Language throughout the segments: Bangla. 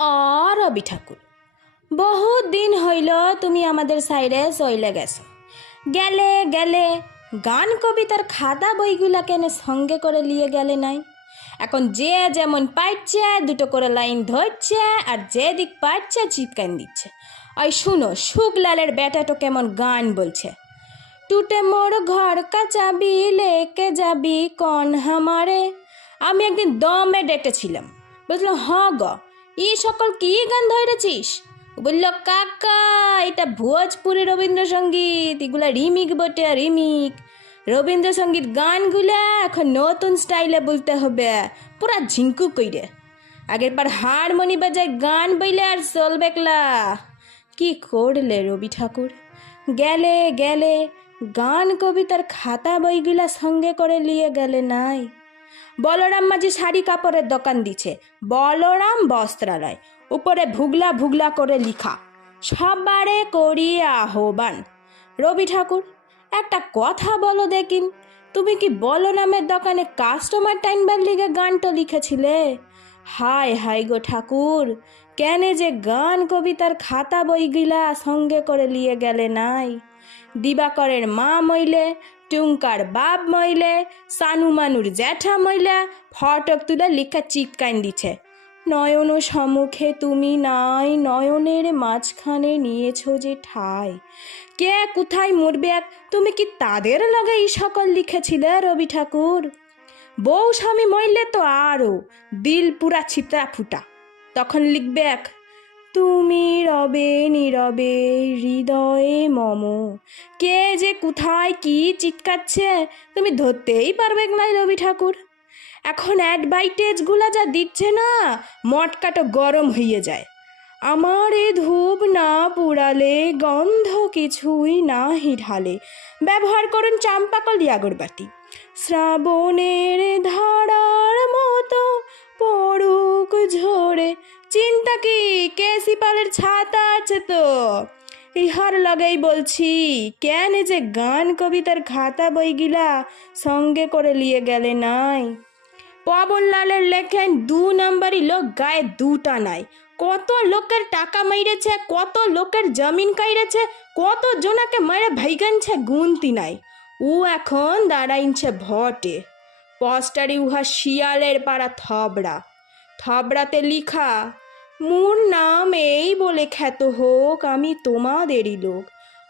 রবি ঠাকুর, বহুত দিন হইল তুমি আমাদের সাইডে চইলে গেছো। গেলে গেলে গান কবিতার খাতা বইগুলা কেন সঙ্গে করে নিয়ে গেলে নাই? এখন যে যেমন পাইছে দুটো করে লাইন ধরছে, আর যে দিক পাচ্ছে চিৎকান দিচ্ছে। ওই শুনো, শুকলালের বেটাটো কেমন গান বলছে, টুটে মোর ঘর কা চাবি লেকে যাবি কন হামারে। আমি একদিন দমে ডেটেছিলাম, বলছিলাম হ গ ই সকল কি গান ধরেছিস? বলল কাকা এটা ভোজপুরি রবীন্দ্রসঙ্গীত, এগুলা রিমিক বটে, রিমিক। রবীন্দ্রসঙ্গীত গানগুলা এখন নতুন স্টাইলে বলতে হবে, পুরা ঝিঙ্কু কইরে। আগের পার হারমোনি বাজায় গান বইলে আর চলবেকলা। কি করলে রবি ঠাকুর, গেলে গেলে গান কবিতার খাতা বইগুলা সঙ্গে করে নিয়ে গেলে নাই? বলরাম মাঝি শাড়ি কাপড়ের দোকান দিছে, বলরাম বস্ত্রালয়, উপরে ভুগলা ভুগলা করে লিখা, সবারে করিয়ে আহ্বান। রবি ঠাকুর, একটা কথা বলো দেখিন, তুমি কি বলরামের দোকানে কাস্টমার টাইনবার লিগে গানটা লিখেছিলে? হায় হায় গো ঠাকুর, কেন যে গান কবিতার খাতা বইগুলা সঙ্গে করে নিয়ে গেলে নাই? দিবাকরের মা মইলে, টুঙ্কার বাপ মইলে, সানু মানুর জ্যাঠা মইলে ফটক তুলে লিখা চিৎকান দিছে, নয়ন সম্মুখে তুমি নাই, নয়নের মাঝখানে নিয়েছ যে ঠাই। কে কোথায় মরবে, তুমি কি তাদের লগে এই সকল লিখেছিলে রবি ঠাকুর? বউ স্বামী মইলে তো আরও দিল পুরা ছিতরা ফুটা, তখন লিখবে তুমি রবে নীরবে হৃদয়ে মম। কে যে কোথায় কি চিৎকাচ্ছে তুমি ধরতেই পারবে না রবি ঠাকুর। এখন অ্যাডভাইটেজগুলা যা দিচ্ছে না, মটকাটা গরম হয়ে যায়। আমার এ ধূপ না পুড়ালে গন্ধ কিছুই না ঢালে, ব্যবহার করুন চাম্পাকলি আগরবাতি। শ্রাবণের ধারার মতো পড়ুক ঝরে, চিন্তা কি কেসি পালের ছাতা আছে তো। ইহার লগেই বলছি, কেন যে গান কবিতার খাতা বইগুলা সঙ্গে করে নিয়ে গেলে নাই? পবনলালের লেখেন 2 নম্বরই লোক, গায়ে দুটা নাই। কত লোকের টাকা মাইরেছে, কত লোকের জমিন কাইরেছে, কত জনাকে মারে ভাইগানছে, গুনতি নাই। ও এখন দাঁড়াইছে ভটে, পোস্টারি উহা শিয়ালের পাড়া থবড়া, থবড়াতে লিখা, মোর নাম এই বলে খ্যাত হোক, আমি তোমাদেরই লোক।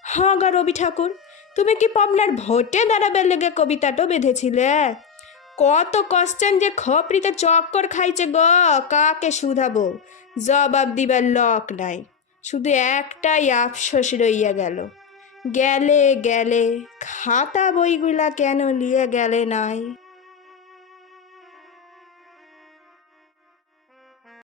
হ্যাঁ গা রবি ঠাকুর, তুমি কি পাবনার ভোটে দাঁড়াবার লেগে কবিতাটা বেঁধেছিলে? কত কোশ্চেন যে খপরিতে চক্কর খাইছে গ, কাকে শুধাবো, জবাব দিবার লক নাই। শুধু একটাই আফসোস রইয়া গেল, গেলে গেলে খাতা বইগুলা কেন নিয়ে গেলে নাই?